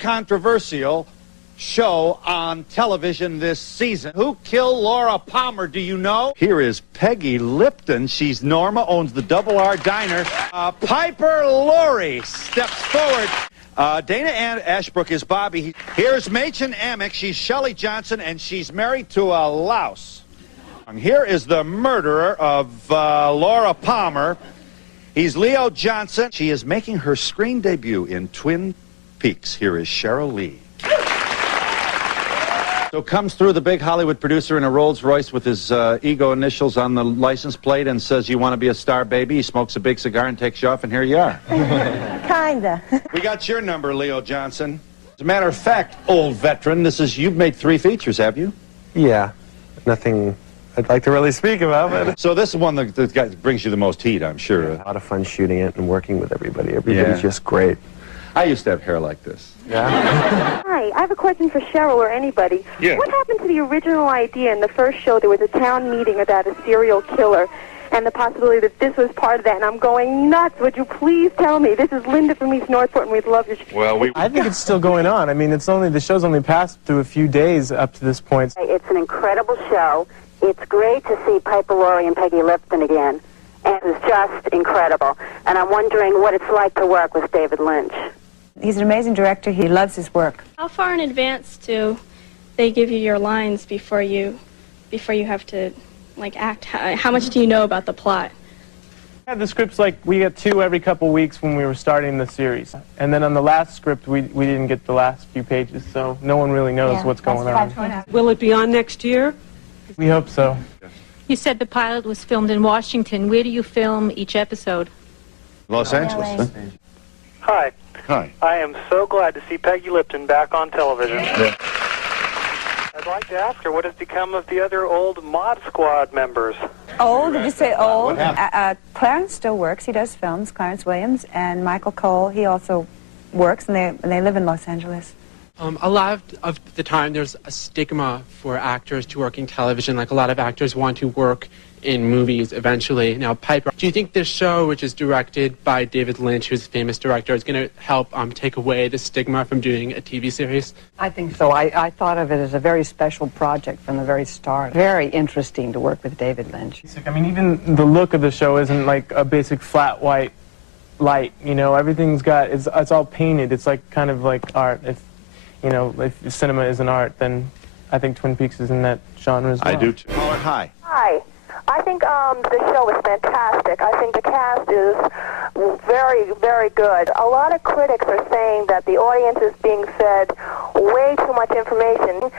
controversial show on television this season. Who killed Laura Palmer, do you know? Here is Peggy Lipton. She's Norma, owns the Double R Diner. Piper Laurie steps forward. Dana Ann Ashbrook is Bobby. Here's Machen Amick. She's Shelley Johnson, and she's married to a louse. Here is the murderer of Laura Palmer. He's Leo Johnson. She is making her screen debut in Twin Peaks. Here is Cheryl Lee. So comes through the big Hollywood producer in a Rolls Royce with his ego initials on the license plate and says, "You want to be a star, baby?" He smokes a big cigar and takes you off, and here you are. Kinda. We got your number, Leo Johnson. As a matter of fact, old veteran, you've made 3 features, have you? Yeah. Nothing I'd like to really speak about, but... So this is one that brings you the most heat, I'm sure. A lot of fun shooting it and working with everybody. Everybody's just great. I used to have hair like this. Yeah. Hi, I have a question for Cheryl or anybody. Yeah. What happened to the original idea in the first show? There was a town meeting about a serial killer and the possibility that this was part of that, and I'm going nuts. Would you please tell me? This is Linda from East Northport, and we'd love to... Well, I think it's still going on. I mean, the show's only passed through a few days up to this point. It's an incredible show. It's great to see Piper Laurie and Peggy Lipton again. And it's just incredible. And I'm wondering what it's like to work with David Lynch. He's an amazing director. He loves his work. How far in advance do they give you your lines before you have to, like, act? How much do you know about the plot? Yeah, the scripts, like, we get 2 every couple weeks when we were starting the series. And then on the last script, we didn't get the last few pages, so no one really knows what's going on. Will it be on next year? We hope so. You said the pilot was filmed in Washington. Where do you film each episode? Los Angeles. Huh? Hi. Hi. I am so glad to see Peggy Lipton back on television. Yeah. I'd like to ask her what has become of the other old Mod Squad members. Old? Did you say old? What happened? Clarence still works. He does films. Clarence Williams and Michael Cole. He also works, and they live in Los Angeles. A lot of the time there's a stigma for actors to work in television. Like, a lot of actors want to work in movies eventually. Now, Piper, do you think this show, which is directed by David Lynch, who's a famous director, is going to help take away the stigma from doing a TV series? I think so. I thought of it as a very special project from the very start. Very interesting to work with David Lynch. I mean, even the look of the show isn't like a basic flat white light, you know. Everything's got, it's all painted. It's like kind of like art. If cinema is an art, then I think Twin Peaks is in that genre as well. I do too. Caller, hi. Hi. I think the show is fantastic. I think the cast is very, very good. A lot of critics are saying that the audience is being fed way too much information.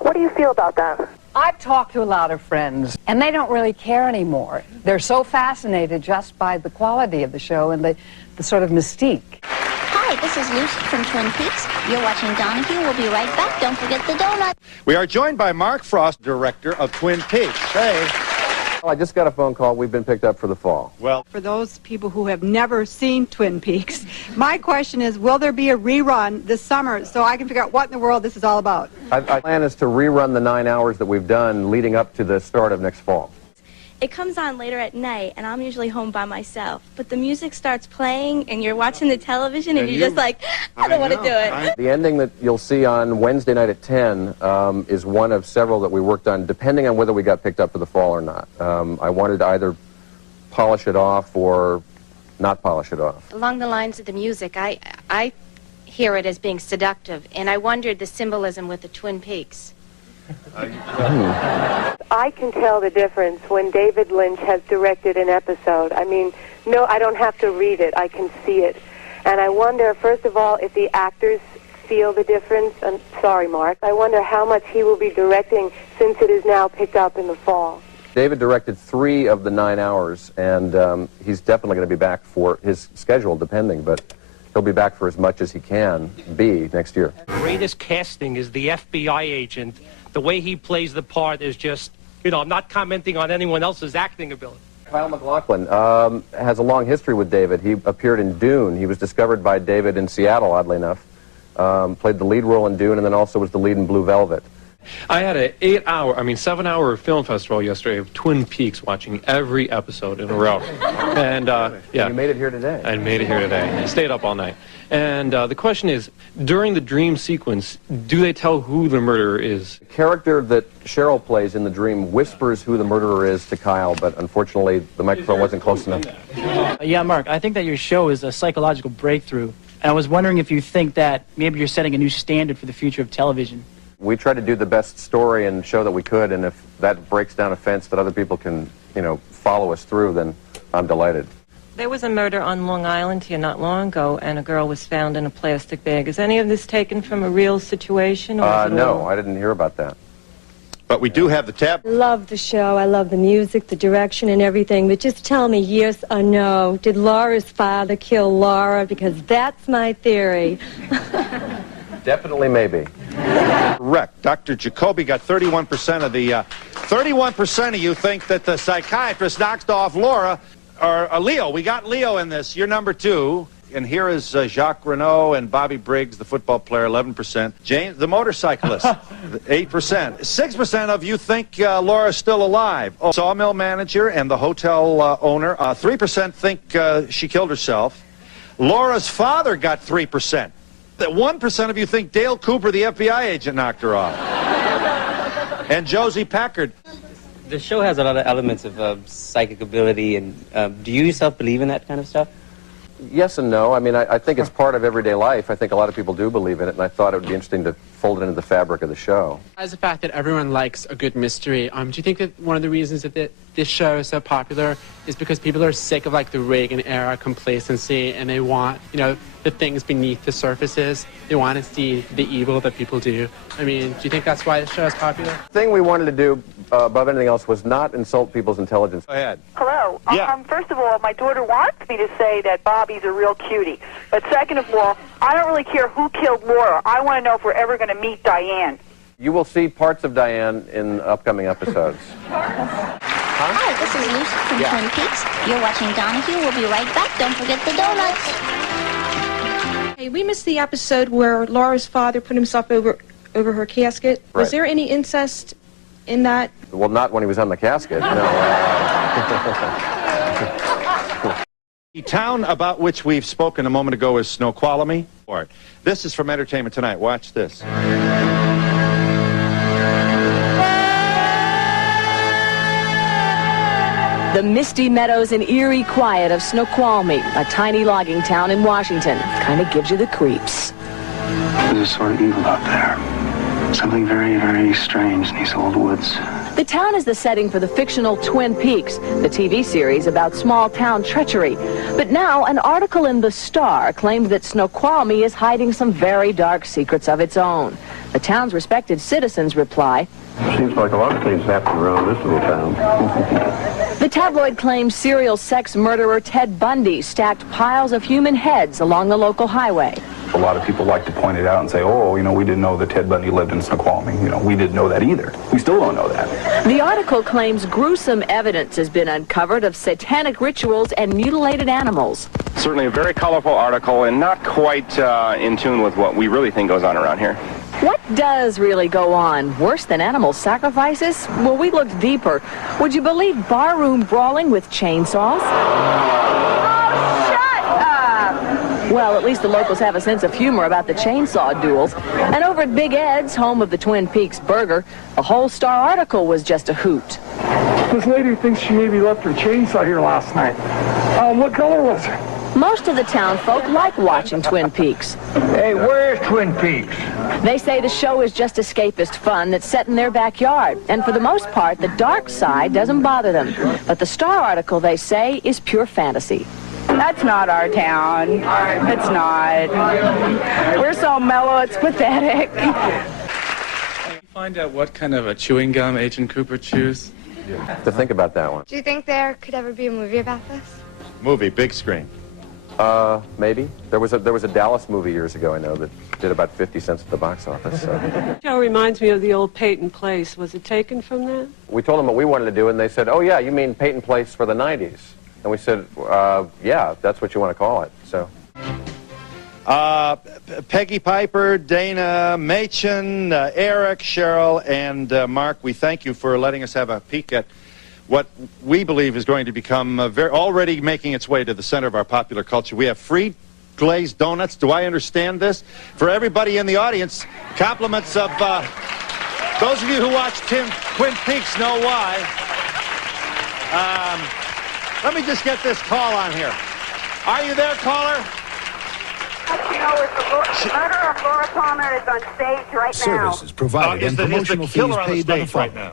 What do you feel about that? I've talked to a lot of friends, and they don't really care anymore. They're so fascinated just by the quality of the show and the sort of mystique. Hi, this is Lucy from Twin Peaks. You're watching Donahue. We'll be right back. Don't forget the donut. We are joined by Mark Frost, director of Twin Peaks. Hey. Well, I just got a phone call. We've been picked up for the fall. Well, For those people who have never seen Twin Peaks, my question is, will there be a rerun this summer so I can figure out what in the world this is all about? Our plan is to rerun the 9 hours that we've done leading up to the start of next fall. It comes on later at night, and I'm usually home by myself. But the music starts playing, and you're watching the television, and you're just like, I don't want to do it. The ending that you'll see on Wednesday night at 10 is one of several that we worked on, depending on whether we got picked up for the fall or not. I wanted to either polish it off or not polish it off. Along the lines of the music, I hear it as being seductive, and I wondered the symbolism with the Twin Peaks. I can tell the difference when David Lynch has directed an episode. I mean, no, I don't have to read it. I can see it. And I wonder, first of all, if the actors feel the difference. I'm sorry, Mark. I wonder how much he will be directing since it is now picked up in the fall. David directed 3 of the 9 hours, and he's definitely going to be back for his schedule, depending, but he'll be back for as much as he can be next year. Greatest casting is the FBI agent. The way he plays the part is just, I'm not commenting on anyone else's acting ability. Kyle MacLachlan has a long history with David. He appeared in Dune. He was discovered by David in Seattle, oddly enough. Played the lead role in Dune and then also was the lead in Blue Velvet. I had an 7-hour film festival yesterday of Twin Peaks, watching every episode in a row. And yeah. You made it here today. I made it here today. I stayed up all night. And the question is, during the dream sequence, do they tell who the murderer is? The character that Cheryl plays in the dream whispers who the murderer is to Kyle, but unfortunately the microphone wasn't close enough. Yeah, Mark, I think that your show is a psychological breakthrough. And I was wondering if you think that maybe you're setting a new standard for the future of television. We tried to do the best story and show that we could, and if that breaks down a fence that other people can, follow us through, then I'm delighted. There was a murder on Long Island here not long ago, and a girl was found in a plastic bag. Is any of this taken from a real situation? Or no, I didn't hear about that. But we do have the tab. I love the show. I love the music, the direction, and everything. But just tell me yes or no. Did Laura's father kill Laura? Because that's my theory. Definitely maybe. Correct. Dr. Jacoby got 31% of the... 31% of you think that the psychiatrist knocked off Laura, or Leo. We got Leo in this. You're number 2. And here is Jacques Renault and Bobby Briggs, the football player, 11%. James, the motorcyclist, 8%. 6% of you think Laura's still alive. Oh, sawmill manager and the hotel owner. 3% think she killed herself. Laura's father got 3%. 1% of you think Dale Cooper, the FBI agent, knocked her off. And Josie Packard. The show has a lot of elements of psychic ability, and do you yourself believe in that kind of stuff? Yes and no. I mean, I think it's part of everyday life. I think a lot of people do believe in it, and I thought it would be interesting to fold it into the fabric of the show. As the fact that everyone likes a good mystery, do you think that one of the reasons that this show is so popular is because people are sick of, like, the Reagan-era complacency, and they want, the things beneath the surfaces? They want to see the evil that people do. I mean, do you think that's why the show is popular? The thing we wanted to do above anything else was not insult people's intelligence. Go ahead. Hello. Yeah. First of all, my daughter wants me to say that Bobby's a real cutie. But second of all, I don't really care who killed Laura. I want to know if we're ever going to meet Diane. You will see parts of Diane in upcoming episodes. Hi, this is Lucy from Twin Peaks. You're watching Donahue. We'll be right back. Don't forget the donuts. Hey, we missed the episode where Laura's father put himself over her casket. Right. Was there any incest in that? Well, not when he was on the casket, no. The town about which we've spoken a moment ago is Snoqualmie. This is from Entertainment Tonight. Watch this. The misty meadows and eerie quiet of Snoqualmie, a tiny logging town in Washington, kind of gives you the creeps. There's a sort of evil out there. Something very, very strange in these old woods. The town is the setting for the fictional Twin Peaks, the TV series about small-town treachery. But now, an article in The Star claims that Snoqualmie is hiding some very dark secrets of its own. The town's respected citizens reply, Seems like a lot of things happen around this little town. The tabloid claims serial sex murderer Ted Bundy stacked piles of human heads along the local highway. A lot of people like to point it out and say, oh, we didn't know that Ted Bundy lived in Snoqualmie. We didn't know that either. We still don't know that. The article claims gruesome evidence has been uncovered of satanic rituals and mutilated animals. Certainly a very colorful article and not quite in tune with what we really think goes on around here. What does really go on? Worse than animal sacrifices? Well, we looked deeper. Would you believe barroom brawling with chainsaws? Well, at least the locals have a sense of humor about the chainsaw duels. And over at Big Ed's, home of the Twin Peaks burger, the whole Star article was just a hoot. This lady thinks she maybe left her chainsaw here last night. What color was it? Most of the town folk like watching Twin Peaks. Hey, where's Twin Peaks? They say the show is just escapist fun that's set in their backyard. And for the most part, the dark side doesn't bother them. But the Star article, they say, is pure fantasy. That's not our town. It's not. We're so mellow, it's pathetic. Can you find out what kind of a chewing gum Agent Cooper chews? To think about that one. Do you think there could ever be a movie about this? Movie, big screen. Maybe. There was a Dallas movie years ago, I know, that did about 50 cents at the box office. So. The show reminds me of the old Peyton Place. Was it taken from that? We told them what we wanted to do, and they said, oh, yeah, you mean Peyton Place for the 90s. And we said, yeah, that's what you want to call it. So. Peggy Piper, Dana Machen, Eric, Cheryl, and Mark, we thank you for letting us have a peek at what we believe is going to become already making its way to the center of our popular culture. We have free glazed donuts. Do I understand this? For everybody in the audience, compliments of those of you who watch Twin Peaks know why. Let me just get this call on here. Are you there, caller? You know, the murder of Laura Palmer is on stage right now. Services provided and promotional fees paid by the following.